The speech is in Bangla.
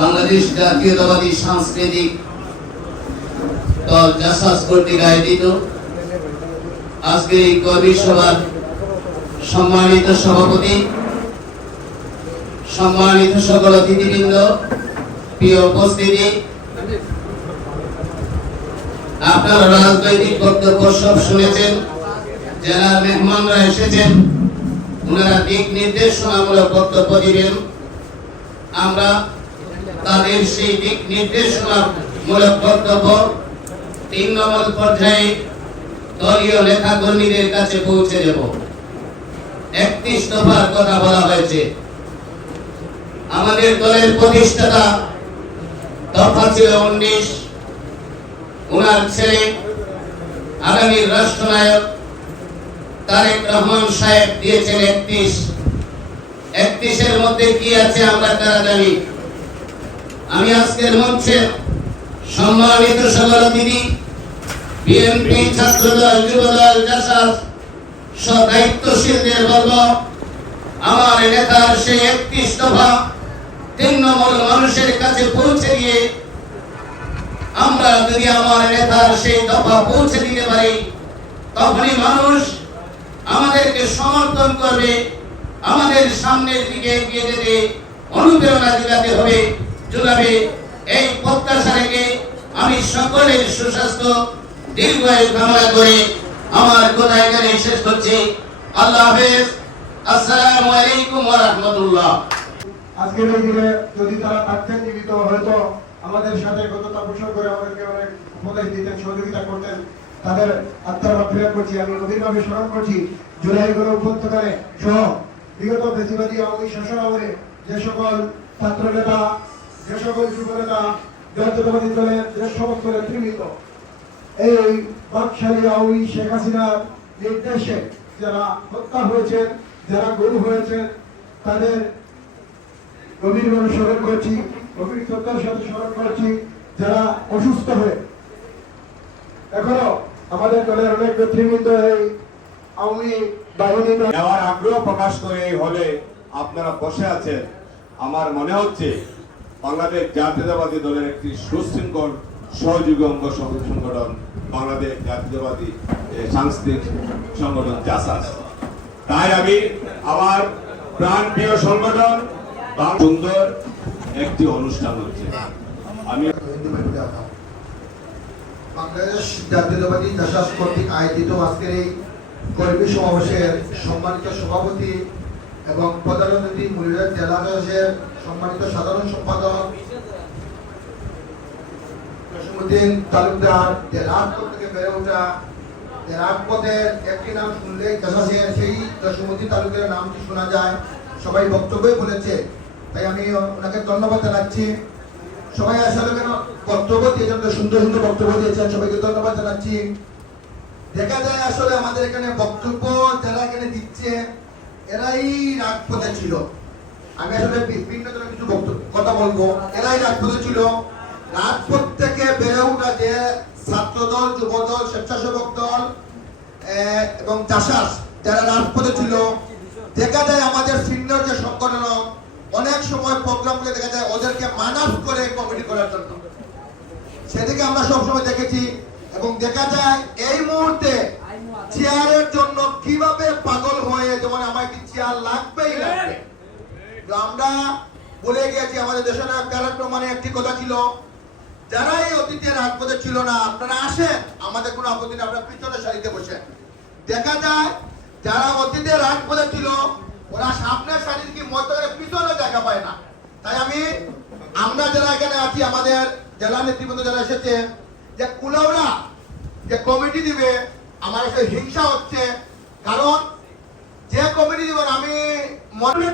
বাংলাদেশ জাতীয়তাবাদী সাংস্কৃতিক দল জাসাস কর্তৃক আয়োজিত আজকে এই কবি সভার সম্মানিত সভাপতি, সম্মানিত সকল অতিথিবৃন্দ, প্রিয় উপস্থিতি, আপনারা রাজনৈতিক বক্তব্য সব শুনেছেন যারা মেহমানরা এসেছেন, ওনারা দিক নির্দেশনামূলক বক্তব্য দিবেন। আমরা তাদের সেই দিক নির্দেশনামূলক বক্তব্য। তিন নম্বর পর্যায়ে দলীয় নেতা কর্মীদের কাছে পৌঁছে দেব। একত্রিশ দফার কথা বলা হয়েছে। আমাদের দলের প্রতিষ্ঠাতা দফা ছিল উনিশ। ওনার ছেলে আগামী রাষ্ট্রনায়ক তারেক রহমান সাহেব দিয়েছেন একত্রিশ। একত্রিশের মধ্যে কি আছে আমরা তারা জানি। আমি আজকের মঞ্চে সম্মানিত দিদি বিএনপি ছাত্রদল, যুবদল জাসাস সদায়িত্বশীলদের বলব আমার নেতার সেই একত্রিশ দফা নম্বর মানুষের কাছে পৌঁছে দিয়ে আমরা যদি আমার নেতার সেই দফা পৌঁছে দিতে পারি, তখনই মানুষ আমাদেরকে সমর্থন করবে, আমাদের সামনের দিকে এগিয়ে যেতে অনুপ্রেরণা যোগাতে হবে। যোগাবে এই প্রত্যাশা রেখে আমি সকলের সুস্বাস্থ্য দীর্ঘায়ু কামনা করে আমার কথা এখানে শেষ করছি। আল্লাহ হাফেজ। আসসালামু আলাইকুম ওয়া রাহমাতুল্লাহ। আজকের এই দিনে যদি তারা থাকতেন, জীবিত হয়তো আমাদের সাথে গততা পোষণ করে আমাদেরকে অনেক উপদেশ দিতেন, সহযোগিতা করতেন। তাদের আত্মার মাফিয়া করছি, আমি গভীরভাবে স্মরণ করছি। জুলাই গণ উপত্যকারে সহ বিগত বেশিবাদী আওয়ামী শাসন আমলে যে সকল ছাত্র নেতা যে সকল এই বাকশালী শেখ হাসিনার নির্দেশে যারা হত্যা হয়েছেন যারা গুম হয়েছেন তাদের গভীরভাবে স্মরণ করছি, গভীর সাথে স্মরণ করছি, যারা অসুস্থ হয়ে এখনও আমাদের দলের অনেক নেতৃবৃন্দ এই বাহিনী আগ্রহ প্রকাশ করে এই হলে আপনারা বসে আছেন। আমার মনে হচ্ছে বাংলাদেশ জাতীয়তাবাদী দলের একটি সুশৃঙ্খল সহযোগী অঙ্গ সংগঠন বাংলাদেশ জাতীয়তাবাদী সাংস্কৃতিক সংগঠন জাসাস। তাই আমি আমার প্রাণ প্রিয় সংগঠন সুন্দর একটি অনুষ্ঠান হচ্ছে। আমি বাংলাদেশ জাতীয়তাবাদী দাসাস কর্তৃক আয়োজিত আজকের এই কর্মী সমাবেশের সম্মানিত সভাপতি এবং প্রধান অতিথি জেলা দাসের সম্মানিত সাধারণ সম্পাদক জসীমউদ্দিন তালুকদার রাজপথ থেকে বেড়ে ওঠা একটি নাম দাসাসের সেই জসীমউদ্দিন তালুকদারের নামটি শোনা যায়। সবাই বক্তব্যই বলেছে, তাই আমি ওনাকে ধন্যবাদ জানাচ্ছি। সবাই আসলে কেন বক্তব্য দিয়েছেন সুন্দর সুন্দর বক্তব্য দিয়েছেন, সবাইকে ধন্যবাদ জানাচ্ছি। দেখা যায় আসলে আমাদের এখানে বক্তব্য যারা এখানে দিচ্ছে, এরাই রাজপথে ছিল। আমি আসলে বিভিন্ন ধরনের কিছু কথা বলব। এরাই রাজপথে ছিল রাজপথ থেকে বেড়ে ওঠা যে ছাত্রদল, যুবদল, স্বেচ্ছাসেবক দল এবং চাষাস যারা রাজপথে ছিল, দেখা যায় আমাদের সিনিয়র যে সংগঠন অনেক সময় প্রোগ্রামগুলো দেখা যায় ওদেরকে মানাস করে কমিটি করার জন্য। সেদিকে আমরা সবসময় দেখেছি, এবং দেখা যায় এই মুহূর্তে চেয়ারের জন্য কীভাবে পাগল হয়ে যেমন আমার একটি চেয়ার লাগবেই লাগবে? আমরা বলে গিয়েছি, আমাদের দেশের মানে একটি কথা ছিল, যারা এই অতীতের রাজপথে ছিল না, আপনারা আসেন, আমাদের কোনো আপত্তি নেই, আপনারা পিছনে সারিতে বসেন। দেখা যায়, যারা অতীতের রাজপথে ছিল, ওরা সামনের সারির কি মধ্যে পিছনে জায়গা পায় না। তাই আমি, আমরা যারা এখানে আছি, আমাদের জেলা নেতৃবৃন্দ যারা এসেছে, যে কুলাউড়া যে কমিটি দিবে, আমার কাছে হিংসা হচ্ছে, কারণ যে কমিটি দিবেন আমি মনে